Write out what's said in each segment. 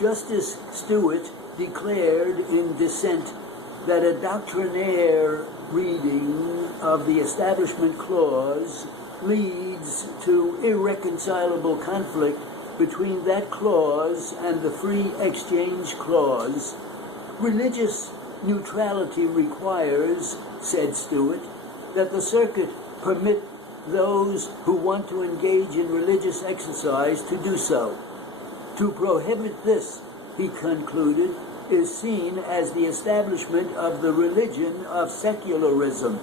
Justice Stewart declared in dissent that a doctrinaire reading of the Establishment Clause leads to irreconcilable conflict between that clause and the Free Exchange Clause. Religious neutrality requires, said Stewart, that the circuit permit those who want to engage in religious exercise to do so. To prohibit this, he concluded, is seen as the establishment of the religion of secularism.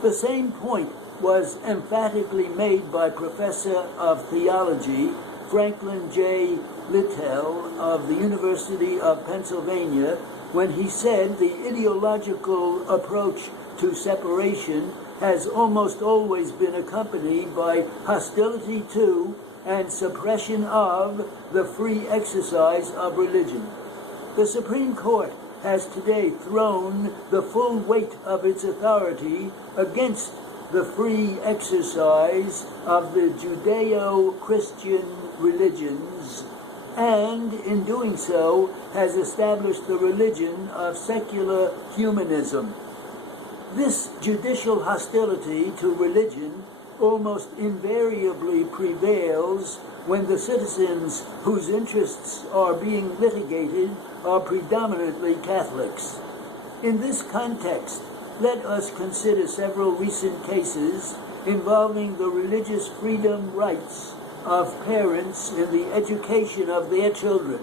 The same point was emphatically made by Professor of Theology Franklin J. Littell of the University of Pennsylvania when he said the ideological approach to separation has almost always been accompanied by hostility to and suppression of the free exercise of religion. The Supreme Court has today thrown the full weight of its authority against the free exercise of the Judeo-Christian religions, and in doing so has established the religion of secular humanism. This judicial hostility to religion almost invariably prevails when the citizens whose interests are being litigated are predominantly Catholics. In this context, let us consider several recent cases involving the religious freedom rights of parents in the education of their children.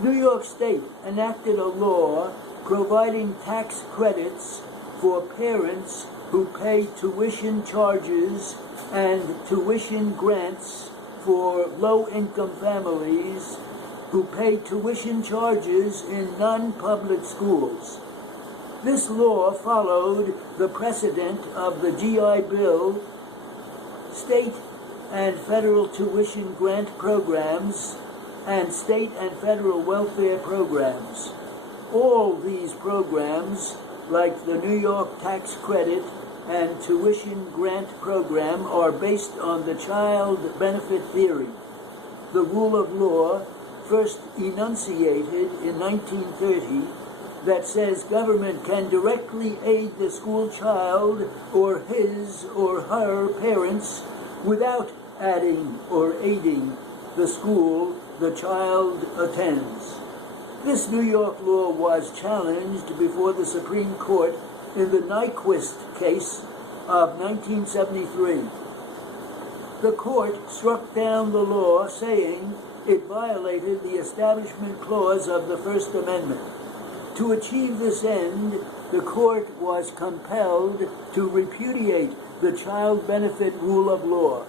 New York State enacted a law providing tax credits for parents who pay tuition charges and tuition grants for low-income families who pay tuition charges in non-public schools. This law followed the precedent of the GI Bill, state and federal tuition grant programs, and state and federal welfare programs. All these programs, like the New York Tax Credit and Tuition Grant Program, are based on the child benefit theory, the rule of law first enunciated in 1930 that says government can directly aid the school child or his or her parents without adding or aiding the school the child attends. This New York law was challenged before the Supreme Court in the Nyquist case of 1973. The court struck down the law, saying it violated the Establishment Clause of the First Amendment. To achieve this end, the court was compelled to repudiate the child benefit rule of law.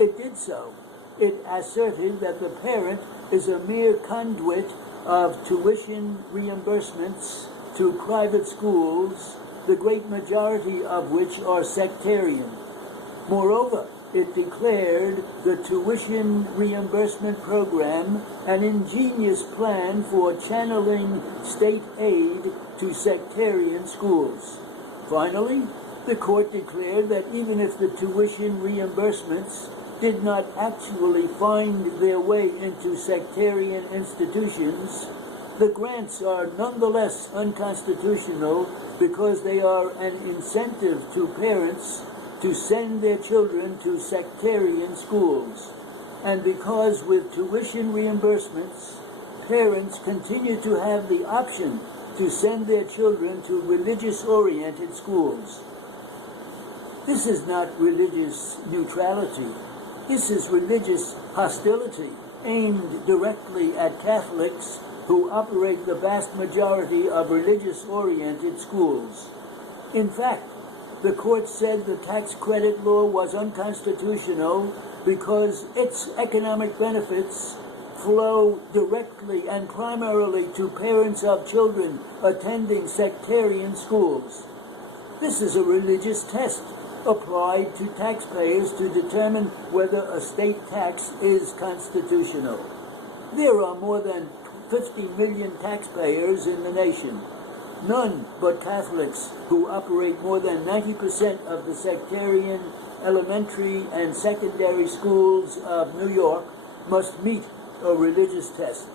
It did so. It asserted that the parent is a mere conduit of tuition reimbursements to private schools, the great majority of which are sectarian. Moreover, it declared the tuition reimbursement program an ingenious plan for channeling state aid to sectarian schools. Finally, the court declared that even if the tuition reimbursements did not actually find their way into sectarian institutions, the grants are nonetheless unconstitutional because they are an incentive to parents to send their children to sectarian schools, and because with tuition reimbursements, parents continue to have the option to send their children to religious-oriented schools. This is not religious neutrality. This is religious hostility aimed directly at Catholics who operate the vast majority of religious-oriented schools. In fact, the court said the tax credit law was unconstitutional because its economic benefits flow directly and primarily to parents of children attending sectarian schools. This is a religious test applied to taxpayers to determine whether a state tax is constitutional. There are more than 50 million taxpayers in the nation. None but Catholics, who operate more than 90% of the sectarian elementary and secondary schools of New York, must meet a religious test.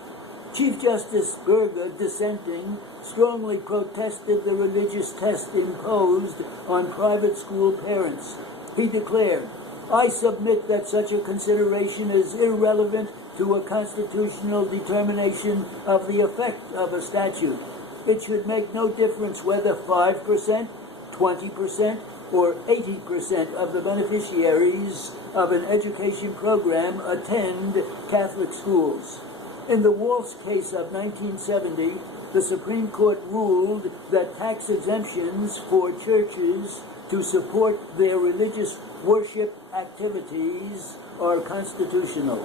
Chief Justice Berger, dissenting, strongly protested the religious test imposed on private school parents. He declared, "I submit that such a consideration is irrelevant to a constitutional determination of the effect of a statute. It should make no difference whether 5%, 20%, or 80% of the beneficiaries of an education program attend Catholic schools." In the Waltz case of 1970, the Supreme Court ruled that tax exemptions for churches to support their religious worship activities are constitutional.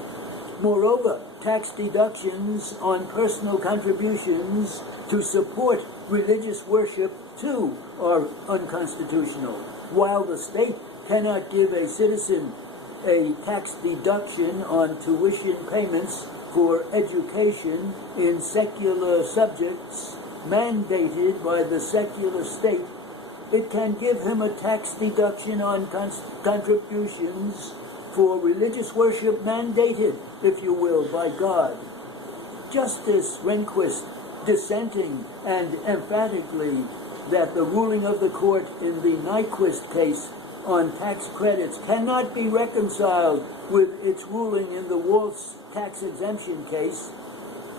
Moreover, tax deductions on personal contributions to support religious worship, too, are unconstitutional. While the state cannot give a citizen a tax deduction on tuition payments for education in secular subjects mandated by the secular state, it can give him a tax deduction on contributions for religious worship mandated, if you will, by God. Justice Rehnquist, dissenting and emphatically that the ruling of the court in the Nyquist case on tax credits cannot be reconciled with its ruling in the Waltz tax exemption case.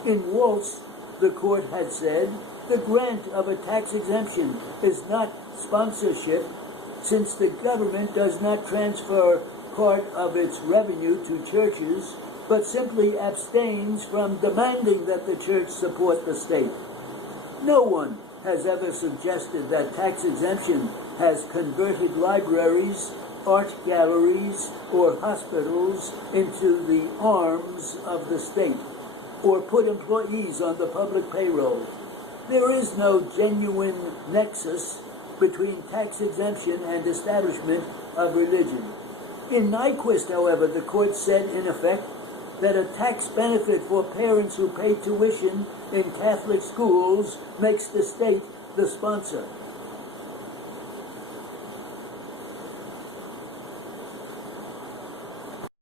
In Waltz, the court had said, the grant of a tax exemption is not sponsorship, since the government does not transfer part of its revenue to churches, but simply abstains from demanding that the church support the state. No one has ever suggested that tax exemption has converted libraries, art galleries, or hospitals into the arms of the state, or put employees on the public payroll. There is no genuine nexus between tax exemption and establishment of religion. In Nyquist, however, the court said, in effect, that a tax benefit for parents who pay tuition in Catholic schools makes the state the sponsor.